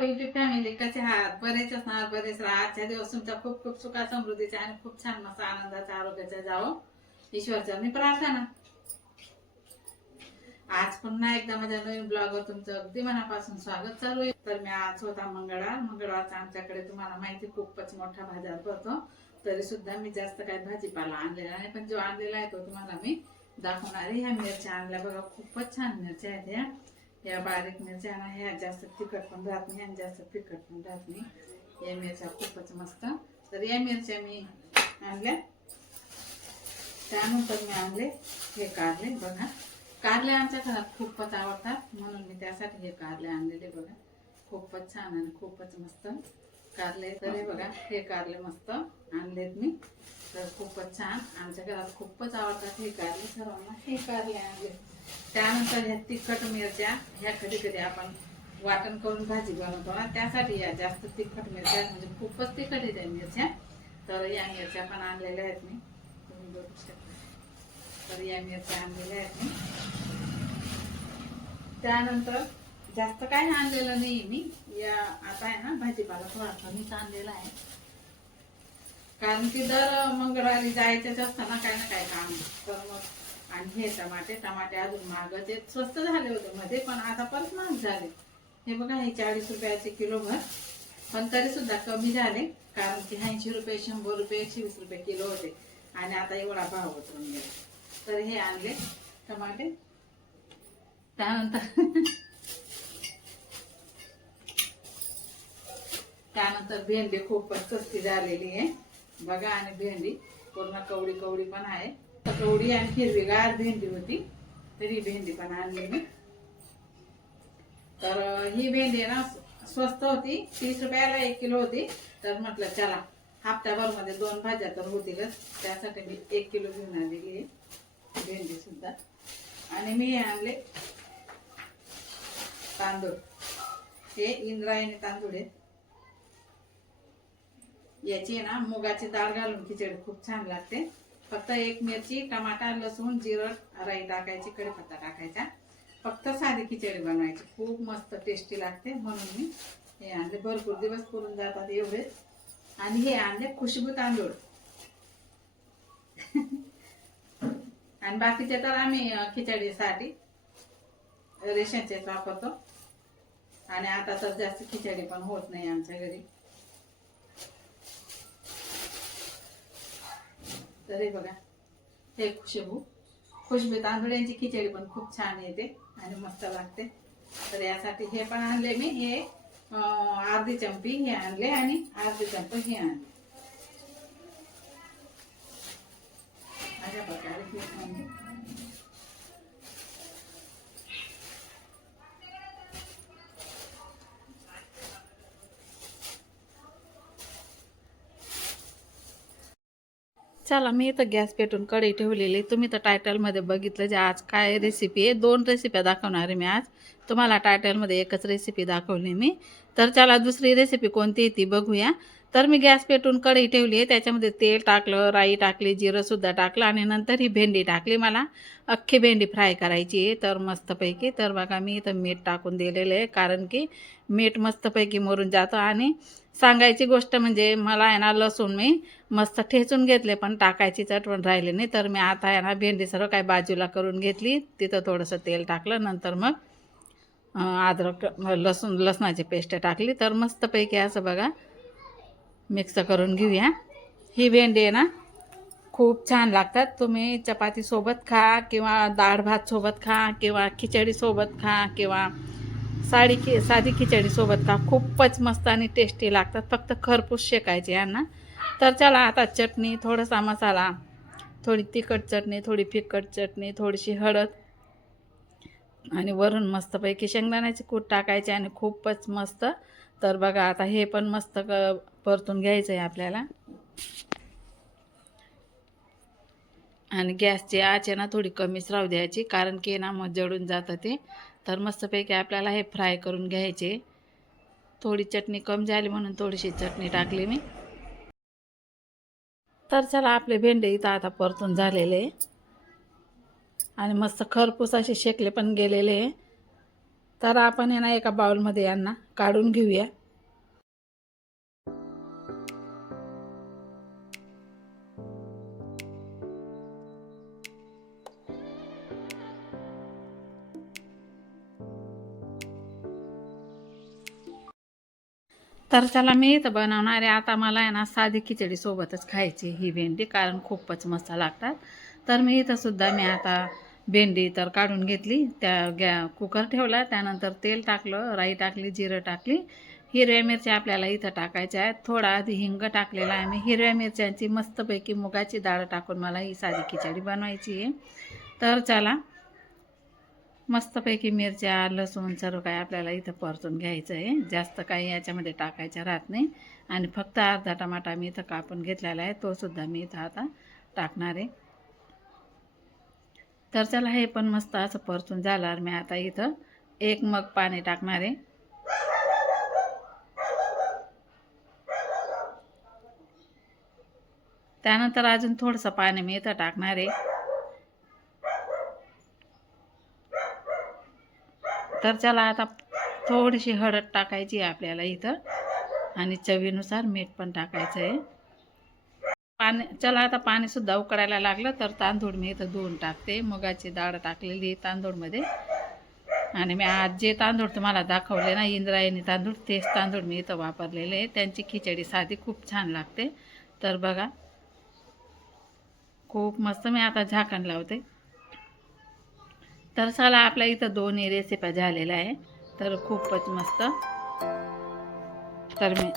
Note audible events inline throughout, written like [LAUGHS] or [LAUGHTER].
सर्व YouTube family कसे आहात बरेच असणार बरेच राहा आजच्या दिवस तुमचा खूप खूप सुखा समृद्धीचा आणि खूप छान मस्त आनंदाचा आरोग्याचा जावं. ईश्वरचा मी प्रार्थना. आज पुन्हा एकदा माझ्या नवीन ब्लॉगवर तुमचं अगदी मनापासून स्वागत चालू आहे. तर मी आज होता मंगळवार. मंगळवारचा आमच्याकडे तुम्हाला माहिती खूपच मोठा बाजार भरतो तरी सुद्धा मी जास्त काही भाजीपाला आणलेला नाही पण जो आणलेला आहे तो तुम्हाला मी दाखवणार आहे. ह्या मिरच्या आणल्या बघा खूपच छान मिरच्या आहेत ह्या. या बारीक मिरच्या ना ह्या जास्त तिखट पण राहत नाही आणि जास्त तिखट पण राहत नाही. या मिरच्या खूपच मस्त. तर या मिरच्या मी आणल्या. त्यानंतर मी आणले हे कारले बघा. कारले आमच्या घरात खूपच आवडतात म्हणून मी त्यासाठी हे कारले आणलेले बघा. खूपच छान आणि खूपच मस्त कारले. तर हे बघा हे कारले मस्त आणलेत मी. तर खूपच छान. आमच्या घरात खूपच आवडतात हे कारले. सर्वांना हे कारले आणले त्यानंतर ह्या तिखट मिरच्या ह्या कधी कधी आपण वाटण करून भाजी बनवतो ना त्यासाठी या जास्त तिखट मिरच्या म्हणजे खूपच तिखट येत्या मिरच्या. तर या मिरच्या पण आणलेल्या आहेत मी. तुम्ही बघू शकता. तर या मिरच्या आणलेल्या आहेत मी. त्यानंतर जास्त काही आणलेलं नाही मी. या आता आहे ना भाजीपाला थोडा कमीच आणलेला आहे. कारण की दर मंगळवारी जायचं असताना काय ना काय काम. तर मग आणि हे टमाटे टमाटे अजून महाग ते स्वस्त झाले होते मध्ये पण आता परत महाग झाले. हे बघा हे चाळीस रुपयाचे किलो भर. पण तरी सुद्धा कमी झाले कारण की ऐंशी रुपये शंभर रुपये एकशे वीस रुपये किलो होते. आणि आता एवढा भाव उतरून गेला म्हणजे. तर हे आणले टमाटे. त्यानंतर त्यानंतर भेंडी खूपच स्वस्ती झालेली आहे. बघा आणि भेंडी पूर्ण कवडी कवडी पण आहे. कवडी आणि हिरवीगार भेंडी होती तरी भेंडी पण आणली मी तर ही भेंडी ना स्वस्त होती तीस रुपयाला एक किलो होती. तर म्हटलं चला हप्त्याभरमध्ये दोन भाज्या तर होतीलच त्यासाठी मी एक किलो घेऊन आलेली भेंडी सुद्धा. आणि मी आणले तांदूळ. हे इंद्रायणी तांदूळ आहेत. याची आहे ना मुगाची डाळ घालून खिचडी खूप छान लागते. फक्त एक मिरची टमाटा लसूण जिरं राई टाकायची कढीपत्ता टाकायचा. फक्त साधी खिचडी बनवायची. खूप मस्त टेस्टी लागते म्हणून मी हे आणले. भरपूर दिवस पुरून जातात एवढेच आणि हे आणले खुशबू तांदूळ. [LAUGHS] आणि बाकीचे तर आम्ही खिचडीसाठी रेशनचेच वापरतो. आणि आता तर जास्त खिचडी पण होत नाही आमच्या घरी. तर हे बघा. हे खुशबू. खुशबू तांदूळ्यांची खिचडी पण खूप छान येते आणि मस्त लागते. तर यासाठी हे पण आणले मी. हे अर्धी चमपी हे आणले आणि अर्धी चमप हे आणले. अशा प्रकारे हे चला मी इथं गॅस पेटून कढई ठेवलेली तुम्ही तर टायटलमध्ये बघितलं जे आज काय रेसिपी आहे. दोन रेसिप्या दाखवणार आहे मी आज. तुम्हाला टायटलमध्ये एकच रेसिपी दाखवली मी. तर चला दुसरी रेसिपी कोणती आहे ती बघूया. तर मी गॅस पेटून कढई ठेवली आहे. त्याच्यामध्ये तेल टाकलं राई टाकली जिरंसुद्धा टाकलं आणि नंतर ही भेंडी टाकली मला. अख्खी भेंडी फ्राय करायची आहे. तर मस्तपैकी तर बघा मी इथं मीठ टाकून दिलेलं आहे. कारण की मीठ मस्तपैकी मरून जातं. आणि सांगायची गोष्ट म्हणजे मला आहे ना लसूण मी मस्त ठेचून घेतले पण टाकायची चटवण राहिली नाही. तर मी आता आहे ना भेंडी सर्व काय बाजूला करून घेतली. तिथं थोडंसं तेल टाकलं. नंतर मग अद्रक लसूण लसणाची पेस्ट टाकली. तर मस्तपैकी असं बघा मिक्स करून घेऊया. ही भेंडी आहे ना खूप छान लागतात. तुम्ही चपातीसोबत खा किंवा डाळ भात सोबत खा किंवा खिचडीसोबत खा किंवा साडी खि साधी खिचडीसोबत खा. खूपच मस्त आणि टेस्टी लागतात. फक्त खरपूस शेकायचे यांना तर चला आता चटणी थोडासा मसाला थोडी तिखट चटणी थोडी फिकट चटणी थोडीशी हळद आणि वरून मस्तपैकी शेंगदाण्याची कूट टाकायची आणि खूपच मस्त तर बघा आता हे पण मस्त क परतून घ्यायचं आहे आपल्याला. आणि गॅसची आच आहे ना थोडी कमीच राहू द्यायची कारण की ना मग जळून जातं ते. तर मस्तपैकी आपल्याला हे फ्राय करून घ्यायचे. थोडी चटणी कमी झाली म्हणून थोडीशी चटणी टाकली मी. तर चला आपले भेंडे इथं आता परतून झालेले. आणि मस्त खरपूस असे शेकले पण गेलेले. आहे तर आपण आहे ना एका बाउलमध्ये यांना काढून घेऊया. तर चला मी इथं बनवणार आहे. आता मला आहे ना साधी खिचडी सोबतच खायची ही भेंडी कारण खूपच मस्त लागतात. तर मी इथं सुद्धा मी आता भेंडी तर काढून घेतली त्या गॅ कुकर ठेवला त्यानंतर तेल टाकलं राई टाकली जिरं टाकली. हिरव्या मिरच्या आपल्याला इथं टाकायच्या आहेत. थोडा आधी हिंग टाकलेला आहे मी. हिरव्या मिरच्यांची मस्तपैकी मुगाची डाळ टाकून मला ही साधी खिचडी बनवायची आहे. तर चला मस्तपैकी मिरच्या लसूण सर्व काय आपल्याला इथं परतून घ्यायचं आहे. जास्त काही याच्यामध्ये टाकायचं राहत नाही. आणि फक्त अर्धा टमाटा मी इथं कापून घेतलेला आहे. तोसुद्धा मी इथं आता टाकणार आहे. तर चला हे पण मस्त असं परतून झाल्यावर मी आता इथं. एक मग पाणी टाकणार आहे. त्यानंतर अजून थोडंसं पाणी मी इथं टाकणार आहे. तर चला आता थोडीशी हळद टाकायची आहे आपल्याला इथं. आणि चवीनुसार मीठ पण टाकायचं आहे. पाणी चला आता पाणीसुद्धा उकडायला लागलं तर तांदूळ मी इथं धुवून टाकते. मुगाची डाळ टाकलेली तांदूळमध्ये. आणि मी आज जे तांदूळ तुम्हाला दाखवले ना इंद्रायणी तांदूळ तेच तांदूळ मी इथं वापरलेले आहे. त्यांची खिचडी साधी खूप छान लागते. तर बघा खूप मस्त मी आता झाकण लावते. तर चला आपल्या इथं दोन्ही रेसिप्या झालेल्या आहे. तर खूपच मस्त. तर मी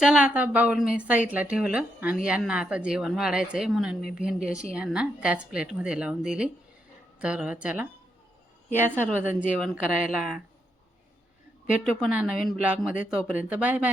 चला आता बाऊल मी साईडला ठेवलं आणि यांना आता जेवण वाढायचं आहे म्हणून मी भेंडी अशी यांना त्याच प्लेटमध्ये लावून दिली. तर चला या सर्वजण जेवण करायला. भेटू पुन्हा नवीन ब्लॉगमध्ये. तोपर्यंत बाय बाय.